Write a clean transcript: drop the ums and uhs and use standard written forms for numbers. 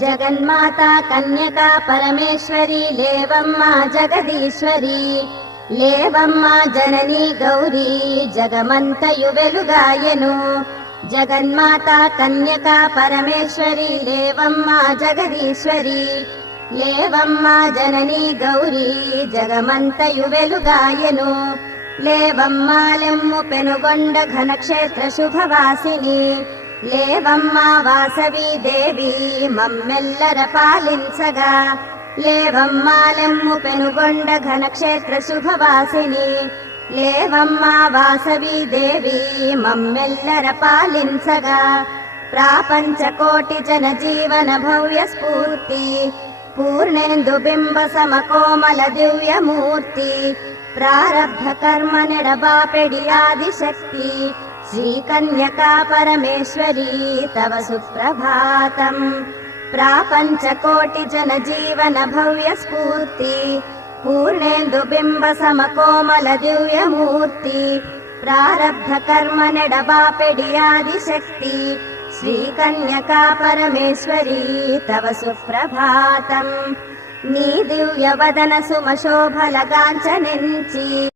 జగన్మాతా కన్యకా పరమేశ్వరి లేవమ్మ జగదీశ్వరి లేవమ్మ జననీ గౌరీ జగమంతయు వెలుగాయెను. జగన్మాతా కన్యకా పరమేశ్వరి లేవమ్మ జగదీశ్వరి లేవమ్మ జననీ గౌరీ జగమంతయు వెలుగాయెను. లేవమ్మ లెమ్ము పెనుగొండ ఘనక్షేత్ర శుభవాసిని లేవమ్మ వాసవి దేవి మమ్మెల్లర పాలించగా. లేవమ్మ లెమ్ము పెనుగొండ ఘనక్షేత్ర శుభవాసిని లేవమ్మ వాసవి దేవి మమ్మెల్లర పాలించగా. ప్రాపంచ కోటి జన జీవన భవ్య స్ఫూర్తి పూర్ణేందు బింబ సమకోమల దివ్యమూర్తి ప్రారబ్ధ కర్మ నెడబాపెడి ఆదిశక్తి శ్రీ కన్యకా పరమేశ్వరీ తవ సుప్రభాతం. ప్రాపంచ కోటి జన జీవన భవ్య స్ఫూర్తి పూర్ణేందు బింబ సమకోమల దివ్యమూర్తి ప్రారబ్ధ కర్మ నెడబాపెడి ఆదిశక్తి శ్రీ కన్యకా పరమేశ్వరీ తవ సుప్రభాతం. నీ దివ్య వదన సుమశోభలగాంచనించి